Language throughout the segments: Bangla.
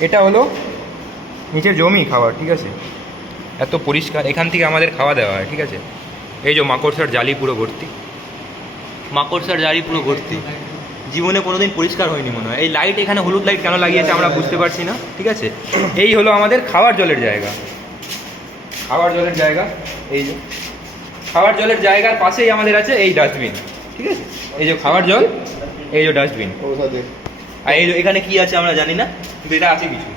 এটা হলো নিচের জমি খাবার ঠিক আছে? এত পরিষ্কার এখান থেকে আমাদের খাওয়া দেওয়া হয় ঠিক আছে? এই যে মাকড়সার জালি পুরো ভর্তি। মাকড়সার জালি পুরো ভর্তি। জীবনে কোনোদিন পরিষ্কার হয়নি মনে হয়। এই লাইট এখানে হলুদ লাইট কেন লাগিয়েছে আমরা বুঝতে পারছি না ঠিক আছে? এই হলো আমাদের খাওয়ার জলের জায়গা। খাওয়ার জলের জায়গা এই যে। খাওয়ার জলের জায়গার পাশেই আমাদের আছে এই ডাস্টবিন ঠিক আছে? এই যে খাওয়ার জল এই যে ডাস্টবিন আর এই যে এখানে কি আছে আমরা জানি না কিন্তু এটা আছে কিছু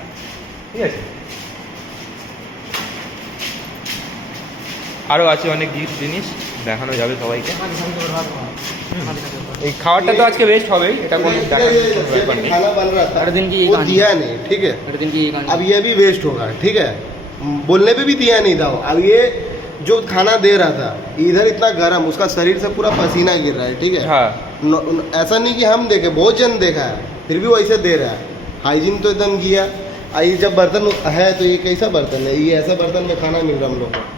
ঠিক আছে আরও আছে অনেক জিনিস জিনিস দেখানো যাবে সবাইকে এই খাবারটা তো আজকে বেস্ট হবেই এটা কোনো দেখার ব্যাপার নেই खाना बन रहा था हर दिन की ये वो कहानी। दिया नहीं ठीक है हर दिन की ये कहानी अब ये भी वेस्ट होगा ठीक है बोलने पे भी दिया नहीं था वो। अब ये जो खाना दे रहा था इधर इतना गर्म उसका शरीर से पूरा पसीना गिर रहा है ठीक है हाँ न- न- ऐसा नहीं कि हम देखे बहुत जन देखा है फिर भी वैसे दे रहा है। हाइजीन तो एकदम किया। आ ये जब बर्तन है तो ये कैसा बर्तन है? ये ऐसा बर्तन में खाना मिल रहा हम लोग को।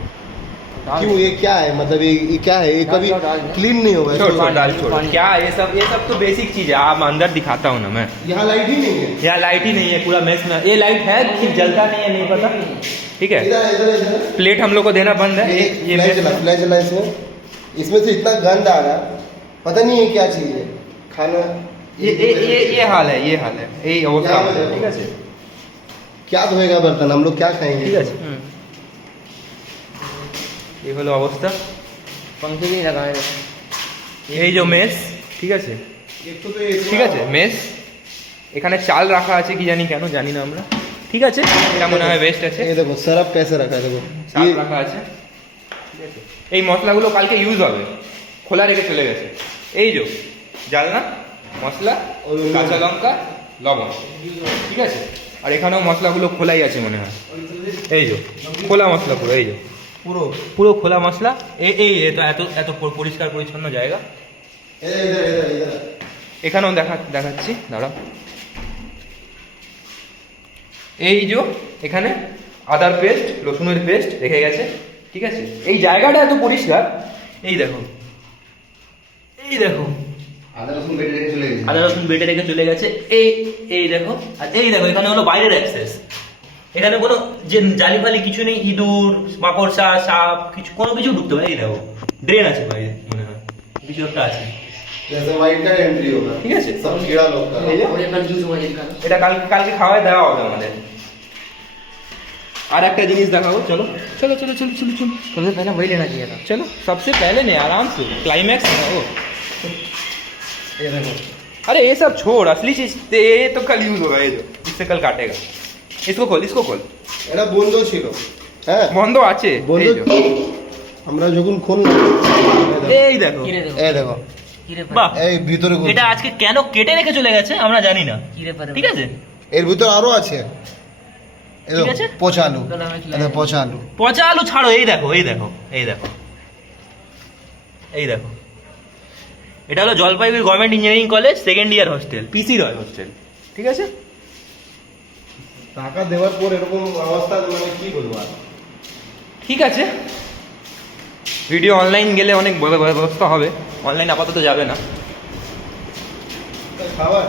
क्यों? ये क्या है? मतलब ये, ये क्या है? ये कभी। क्लीन नहीं होगा। छोड़ छोड़ डाल छोड़। क्या ये सब ये सब तो बेसिक चीज़ है। आप अंदर दिखाता हूँ ना मैं। यहाँ लाइट ही नहीं है। यहाँ लाइट ही नहीं है पूरा मेस में। ये लाइट है कि जलता नहीं है नहीं पता। ठीक है? इधर इधर इधर। प्लेट हम लोग को देना बंद है। ये फ्लैश जला इसमें इसमें से इतना गंद आ रहा है। पता नहीं है क्या चीज़ है। खाना ये ये ये ये हाल है ये हाल है ये अवस्था यहाँ पे है, देखो। ঠিক আছে क्या धोएगा बर्तन हम लोग क्या खाएंगे ঠিক আছে এই হলো অবস্থা पंखे भी नहीं लगाए रहते। এই যে মেস ঠিক আছে एक तो तो ये ঠিক আছে মেস এখানে চাল রাখা আছে কি জানি কেন জানি না আমরা ঠিক আছে এটা মনে হয় বেস্ট আছে ये देखो सरफ कैसे रखा है देखो চাল ये রাখা আছে ঠিক আছে এই মশলাগুলো কালকে ইউজ হবে খোলা রেখে চলে গেছে এই যে জালনা মশলা কাঁচা লঙ্কা লবণ ঠিক আছে? আর এখানেও মশলাগুলো খোলাই আছে মনে হয়। এই যে খোলা মশলা পুরো এই যে। পুরো? পুরো খোলা মশলা এই এই এটা এত এত পরিষ্কার পরিচ্ছন্ন জায়গা। এখানেও দেখা দেখাচ্ছি দাঁড়াও। এই যে এখানে আদার পেস্ট রসুনের পেস্ট রেখে গেছে ঠিক আছে? এই জায়গাটা এত পরিষ্কার এই দেখো এই দেখো। आधा लहसुन बेटे लेके चले गए আদা রসুন বেটে রেখে চলে গেছে এই এই দেখো আর এই দেখো এখানে হলো বাইরের অ্যাক্সেস এখানে কোনো যে জালি ফালি কিছু নেই ইঁদুর মাকড়সা সাপ কিছু কোনো কিছু ঢুকতে পারে এই দেখো ড্রেন আছে বাইরে মনে হয় কিছু একটা আছে जैसे वाइट का एंट्री होगा ঠিক আছে सब कीड़ा लोग का এই যে और ये कंफ्यूज हुआ ये दिखाना। এটা কালকে কালকে খাওয়ায় দেওয়া হবে আমাদের আর একটা জিনিস দেখাবো চলো চলো চলো চলো চলো চলো सबसे पहले वही लेना चाहिए था चलो सबसे पहले नहीं आराम से क्लाइमैक्स है वो ये देखो अरे ये सब छोड़ असली चीज ये तो कल यूज होगा ये जो इससे कल काटेगा इसको खोल इसको खोल এটা বন্ধ ছিল হ্যাঁ বন্ধ আছে বন্ধ এই যে। আমরা যখন খুললাম এই দেখো कीड़े देखो এই দেখো कीड़े पर বাহ এই ভিতরে খুল- এটা আজকে কেন কেটে রেখে চলে গেছে আমরা জানি না कीड़े पर ঠিক আছে এর ভিতরে আরো আছে এই দেখো, ঠিক আছে? পচা আলু গলা में এই দেখো, পচা আলু পচা আলু ছাড়ো এই দেখো এই দেখো এই দেখো এই দেখো এটা হলো Jalpaiguri government engineering college second year hostel PC Roy hostel ঠিক আছে? টাকা দেওয়ার পর এরকম অবস্থা মানে কি বলব আর? ঠিক আছে। ভিডিও অনলাইন গেলে অনেক বড় ব্যবস্থা হবে। অনলাইন আপাতত যাবে না। খাবার?